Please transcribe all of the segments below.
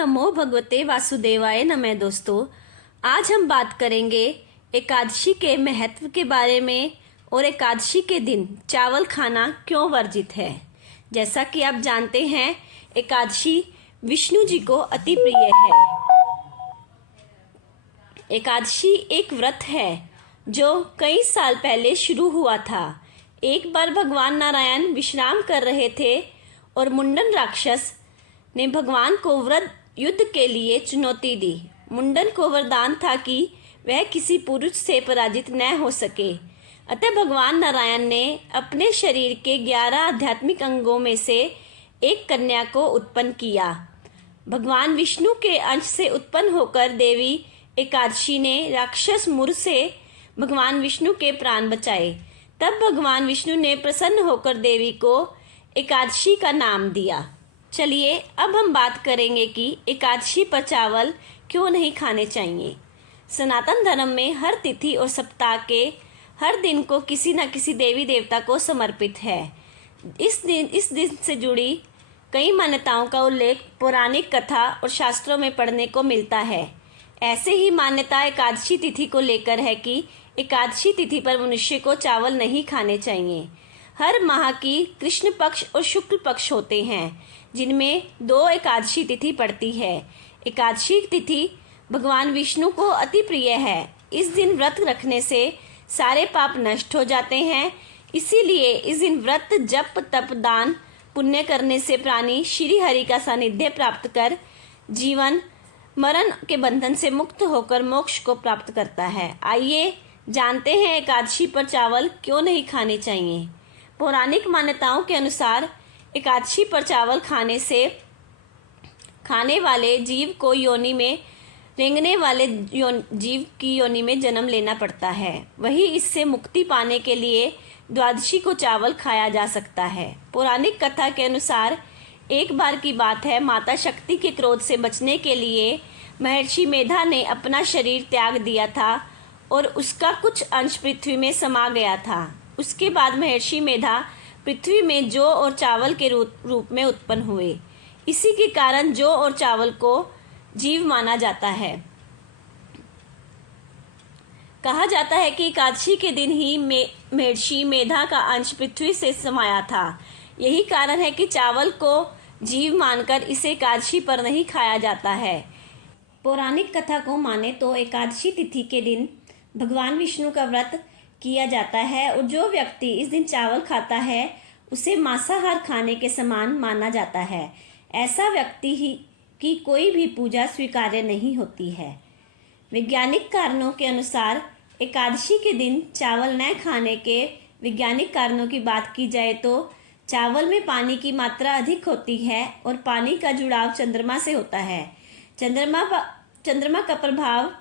नमो भगवते वासुदेवाय नमः। दोस्तों, आज हम बात करेंगे एकादशी के महत्व के बारे में और एकादशी के दिन चावल खाना क्यों वर्जित है। जैसा कि आप जानते हैं, एकादशी विष्णु जी को अति प्रिय है। एकादशी एक व्रत है जो कई साल पहले शुरू हुआ था। एक बार भगवान नारायण विश्राम कर रहे थे और मुंडन राक्षस ने भगवान को व्रत युद्ध के लिए चुनौती दी। मुंडन को वरदान था कि वह किसी पुरुष से पराजित न हो सके। अतः भगवान नारायण ने अपने शरीर के 11 आध्यात्मिक अंगों में से एक कन्या को उत्पन्न किया। भगवान विष्णु के अंश से उत्पन्न होकर देवी एकादशी ने राक्षस मुर से भगवान विष्णु के प्राण बचाए। तब भगवान विष्णु ने प्रसन्न होकर देवी को एकादशी का नाम दिया। चलिए अब हम बात करेंगे कि एकादशी पर चावल क्यों नहीं खाने चाहिए। सनातन धर्म में हर तिथि और सप्ताह के हर दिन को किसी न किसी देवी देवता को समर्पित है। इस दिन से जुड़ी कई मान्यताओं का उल्लेख पौराणिक कथा और शास्त्रों में पढ़ने को मिलता है। ऐसे ही मान्यता एकादशी तिथि को लेकर है कि एकादशी तिथि पर मनुष्य को चावल नहीं खाने चाहिए। हर माह की कृष्ण पक्ष और शुक्ल पक्ष होते हैं, जिनमें 2 एकादशी तिथि पड़ती है। एकादशी तिथि भगवान विष्णु को अति प्रिय है। इस दिन व्रत रखने से सारे पाप नष्ट हो जाते हैं। इसीलिए इस दिन व्रत, जप, तप, दान, पुण्य करने से प्राणी श्री हरि का सानिध्य प्राप्त कर जीवन मरण के बंधन से मुक्त होकर मोक्ष को प्राप्त करता है। आइए जानते हैं एकादशी पर चावल क्यों नहीं खाने चाहिए। पौराणिक मान्यताओं के अनुसार एकादशी पर चावल खाने वाले जीव को योनि में रेंगने वाले जीव की योनि में जन्म लेना पड़ता है। वही इससे मुक्ति पाने के लिए द्वादशी को चावल खाया जा सकता है। पौराणिक कथा के अनुसार एक बार की बात है, माता शक्ति के क्रोध से बचने के लिए महर्षि मेधा ने अपना शरीर त्याग दिया था और उसका कुछ अंश पृथ्वी में समा गया था। उसके बाद महर्षि मेधा पृथ्वी में जौ और चावल के रूप में उत्पन्न हुए। इसी के कारण जौ और चावल को जीव माना जाता है। कहा जाता है कि एकादशी के दिन ही महर्षि मेधा का अंश पृथ्वी से समाया था। यही कारण है कि चावल को जीव मानकर इसे एकादशी पर नहीं खाया जाता है। पौराणिक कथा को माने तो एकादशी तिथि के दिन भगवान विष्णु का व्रत किया जाता है और जो व्यक्ति इस दिन चावल खाता है उसे मांसाहार खाने के समान माना जाता है। ऐसा व्यक्ति ही की कोई भी पूजा स्वीकार्य नहीं होती है। वैज्ञानिक कारणों के अनुसार एकादशी के दिन चावल न खाने के वैज्ञानिक कारणों की बात की जाए तो चावल में पानी की मात्रा अधिक होती है और पानी का जुड़ाव चंद्रमा से होता है। चंद्रमा का प्रभाव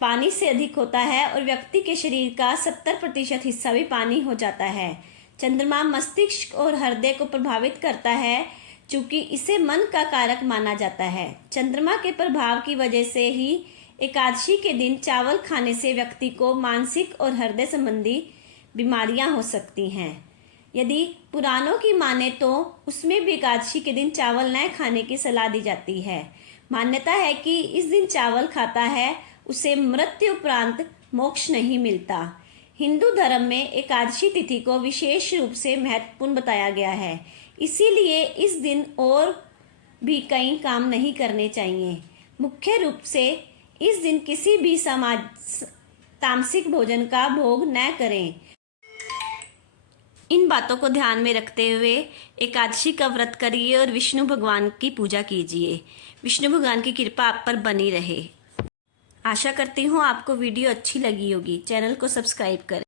पानी से अधिक होता है और व्यक्ति के शरीर का 70% हिस्सा भी पानी हो जाता है। चंद्रमा मस्तिष्क और हृदय को प्रभावित करता है, चूंकि इसे मन का कारक माना जाता है। चंद्रमा के प्रभाव की वजह से ही एकादशी के दिन चावल खाने से व्यक्ति को मानसिक और हृदय संबंधी बीमारियां हो सकती हैं। यदि पुराणों की माने तो उसमें भी एकादशी के दिन चावल न खाने की सलाह दी जाती है। मान्यता है कि इस दिन चावल खाता है उसे मृत्यु उपरांत मोक्ष नहीं मिलता। हिंदू धर्म में एकादशी तिथि को विशेष रूप से महत्वपूर्ण बताया गया है। इसीलिए इस दिन और भी कई काम नहीं करने चाहिए। मुख्य रूप से इस दिन किसी भी तामसिक भोजन का भोग न करें। इन बातों को ध्यान में रखते हुए एकादशी का व्रत करिए और विष्णु भगवान की पूजा कीजिए। विष्णु भगवान की कृपा आप पर बनी रहे। आशा करती हूँ आपको वीडियो अच्छी लगी होगी। चैनल को सब्सक्राइब करें।